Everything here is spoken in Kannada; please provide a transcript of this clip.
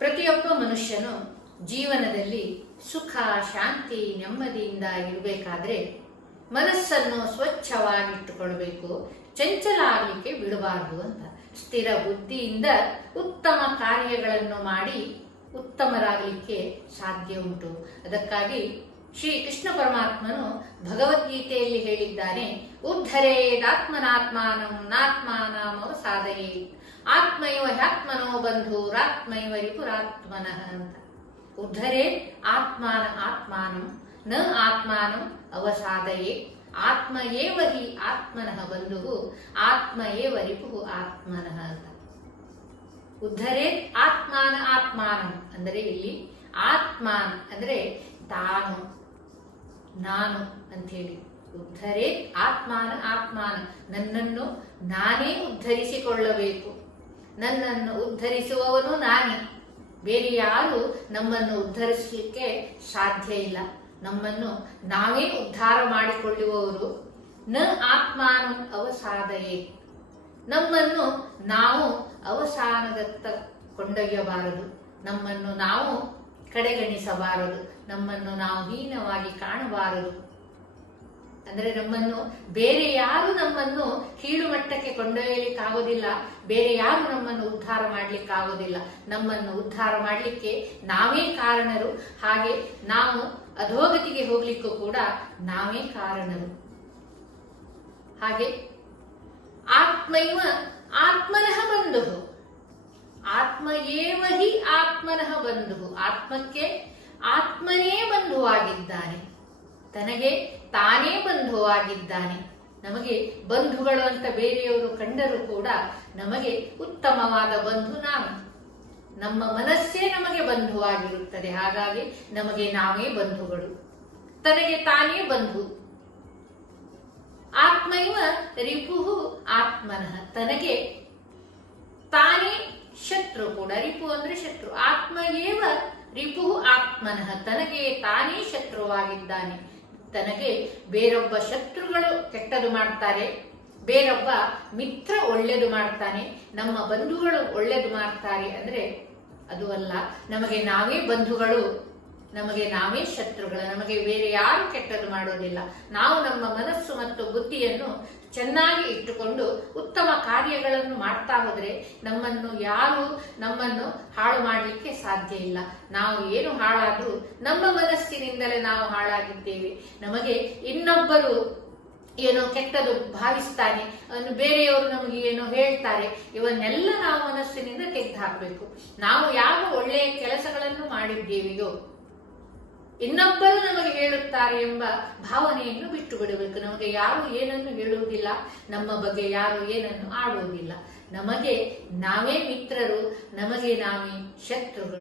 ಪ್ರತಿಯೊಬ್ಬ ಮನುಷ್ಯನು ಜೀವನದಲ್ಲಿ ಸುಖ ಶಾಂತಿ ನೆಮ್ಮದಿಯಿಂದ ಇರಬೇಕಾದ್ರೆ ಮನಸ್ಸನ್ನು ಸ್ವಚ್ಛವಾಗಿಟ್ಟುಕೊಳ್ಬೇಕು, ಚಂಚಲ ಆಗಲಿಕ್ಕೆ ಬಿಡಬಾರದು ಅಂತ. ಸ್ಥಿರ ಬುದ್ಧಿಯಿಂದ ಉತ್ತಮ ಕಾರ್ಯಗಳನ್ನು ಮಾಡಿ ಉತ್ತಮರಾಗಲಿಕ್ಕೆ ಸಾಧ್ಯ ಉಂಟು. ಅದಕ್ಕಾಗಿ ಶ್ರೀ ಕೃಷ್ಣ ಪರಮಾತ್ಮನು ಭಗವದ್ಗೀತೆಯಲ್ಲಿ ಹೇಳಿದ್ದಾನೆ, ಉದ್ಧರೇದಾತ್ಮನಾತ್ಮಾನಂ ನಾತ್ಮಾನಮವಸಾದಯೇ ಆತ್ಮೈವ ಹ್ಯಾತ್ಮನೋ ಬಂಧುರಾತ್ಮೈವ ರಿಪುರಾತ್ಮನಃ ಅಂತ. ಉದ್ಧರೇ ಆತ್ಮಾನ ಆತ್ಮಾನಂ ನ ಆತ್ಮಾನಂ ಅವಸಾದಯೇ ಆತ್ಮ ಏವ ಹಿ ಆತ್ಮನಃ ಬಂಧು ಆತ್ಮ ಏವ ರಿಪು ಆತ್ಮನಃ ಅಂತ. ಉದ್ಧರೇ ಆತ್ಮಾನ ಆತ್ಮಾನಂ ಅಂದರೆ ಇಲ್ಲಿ ಆತ್ಮಾನ ಅಂದರೆ ತಾನು ನಾನು ಅಂತ ಹೇಳಿ. ಉದ್ಧರೇ ಆತ್ಮಾನ ಆತ್ಮಾನ, ನನ್ನನ್ನು ನಾನೇ ಉದ್ಧರಿಸಿಕೊಳ್ಳಬೇಕು. ನನ್ನನ್ನು ಉದ್ಧರಿಸುವವನು ನಾನೇ, ಬೇರೆ ಯಾರು ನಮ್ಮನ್ನು ಉದ್ಧರಿಸಲಿಕ್ಕೆ ಸಾಧ್ಯ ಇಲ್ಲ. ನಮ್ಮನ್ನು ನಾವೇ ಉದ್ಧಾರ ಮಾಡಿಕೊಳ್ಳುವವರು. ನ ಆತ್ಮಾನ ಅವಸಾದಯೇ, ನಮ್ಮನ್ನು ನಾವು ಅವಸಾನದತ್ತ ಕೊಂಡೊಯ್ಯಬಾರದು, ನಮ್ಮನ್ನು ನಾವು ಕಡೆಗಣಿಸಬಾರದು, ನಮ್ಮನ್ನು ನಾವು ಹೀನವಾಗಿ ಕಾಣಬಾರದು. ಅಂದರೆ ನಮ್ಮನ್ನು ಬೇರೆ ಯಾರು ನಮ್ಮನ್ನು ಕೀಳು ಮಟ್ಟಕ್ಕೆ ಕೊಂಡೊಯ್ಯಲಿಕ್ಕಾಗೋದಿಲ್ಲ, ಬೇರೆ ಯಾರು ನಮ್ಮನ್ನು ಉದ್ಧಾರ ಮಾಡಲಿಕ್ಕಾಗೋದಿಲ್ಲ. ನಮ್ಮನ್ನು ಉದ್ಧಾರ ಮಾಡಲಿಕ್ಕೆ ನಾವೇ ಕಾರಣರು. ಹಾಗೆ ನಾವು ಅಧೋಗತಿಗೆ ಹೋಗ್ಲಿಕ್ಕೂ ಕೂಡ ನಾವೇ ಕಾರಣರು. ಹಾಗೆ ಆತ್ಮೈವ ಆತ್ಮನಃ ಬಂಧು, ಆತ್ಮ ಏವ ಹಿ ಆತ್ಮನಃ ಬಂಧು, ಆತ್ಮಕ್ಕೆ ಆತ್ಮನೇ ಬಂಧುವಾಗಿದ್ದಾನೆ, ತನಗೆ ತಾನೇ ಬಂಧುವಾಗಿದ್ದಾನೆ. ನಮಗೆ ಬಂಧುಗಳು ಅಂತ ಬೇರೆಯವರು ಕಂಡರೂ ಕೂಡ ನಮಗೆ ಉತ್ತಮವಾದ ಬಂಧು ನಾನು. ನಮ್ಮ ಮನಸ್ಸೇ ನಮಗೆ ಬಂಧುವಾಗಿರುತ್ತದೆ. ಹಾಗಾಗಿ ನಮಗೆ ನಾವೇ ಬಂಧುಗಳು, ತನಗೆ ತಾನೇ ಬಂಧು. ಆತ್ಮೈವ ರಿಪುಹು ಆತ್ಮನಃ, ತನಗೆ ತಾನೇ ಶತ್ರು ಕೂಡ. ರಿಪು ಅಂದ್ರೆ ಶತ್ರು. ಆತ್ಮ ಏವ ರಿಪುಹು ಆತ್ಮನಃ, ತನಗೆ ತಾನೇ ಶತ್ರುವಾಗಿದ್ದಾನೆ. ತನಗೆ ಬೇರೊಬ್ಬ ಶತ್ರುಗಳು ಕೆಟ್ಟದು ಮಾಡ್ತಾರೆ, ಬೇರೊಬ್ಬ ಮಿತ್ರ ಒಳ್ಳೆಯದು ಮಾಡ್ತಾನೆ, ನಮ್ಮ ಬಂಧುಗಳು ಒಳ್ಳೆಯದು ಮಾಡ್ತಾರೆ ಅಂದ್ರೆ ಅದು ಅಲ್ಲ. ನಮಗೆ ನಾವೇ ಬಂಧುಗಳು, ನಮಗೆ ನಾವೇ ಶತ್ರುಗಳು. ನಮಗೆ ಬೇರೆ ಯಾರು ಕೆಟ್ಟದು ಮಾಡೋದಿಲ್ಲ. ನಾವು ನಮ್ಮ ಮನಸ್ಸು ಮತ್ತು ಬುದ್ಧಿಯನ್ನು ಚೆನ್ನಾಗಿ ಇಟ್ಟುಕೊಂಡು ಉತ್ತಮ ಕಾರ್ಯಗಳನ್ನು ಮಾಡ್ತಾ ಹೋದ್ರೆ ನಮ್ಮನ್ನು ಹಾಳು ಮಾಡಲಿಕ್ಕೆ ಸಾಧ್ಯ ಇಲ್ಲ. ನಾವು ಏನು ಹಾಳಾದ್ರೂ ನಮ್ಮ ಮನಸ್ಸಿನಿಂದಲೇ ನಾವು ಹಾಳಾಗಿದ್ದೇವೆ. ನಮಗೆ ಇನ್ನೊಬ್ಬರು ಏನೋ ಕೆಟ್ಟದು ಭಾವಿಸ್ತಾನೆ, ಬೇರೆಯವರು ನಮಗೆ ಏನೋ ಹೇಳ್ತಾರೆ, ಇವನ್ನೆಲ್ಲ ನಾವು ಮನಸ್ಸಿನಿಂದ ತೆಗೆದು ಹಾಕಬೇಕು. ನಾವು ಯಾವ ಒಳ್ಳೆಯ ಕೆಲಸಗಳನ್ನು ಮಾಡಿದ್ದೇವೆಯೋ ಇನ್ನೊಬ್ಬರು ನಮಗೆ ಹೇಳುತ್ತಾರೆ ಎಂಬ ಭಾವನೆಯನ್ನು ಬಿಟ್ಟು ಬಿಡಬೇಕು. ನಮಗೆ ಯಾರು ಏನನ್ನು ಹೇಳುವುದಿಲ್ಲ, ನಮ್ಮ ಬಗ್ಗೆ ಯಾರು ಏನನ್ನು ಆಡುವುದಿಲ್ಲ. ನಮಗೆ ನಾವೇ ಮಿತ್ರರು, ನಮಗೆ ನಾವೇ ಶತ್ರುಗಳು.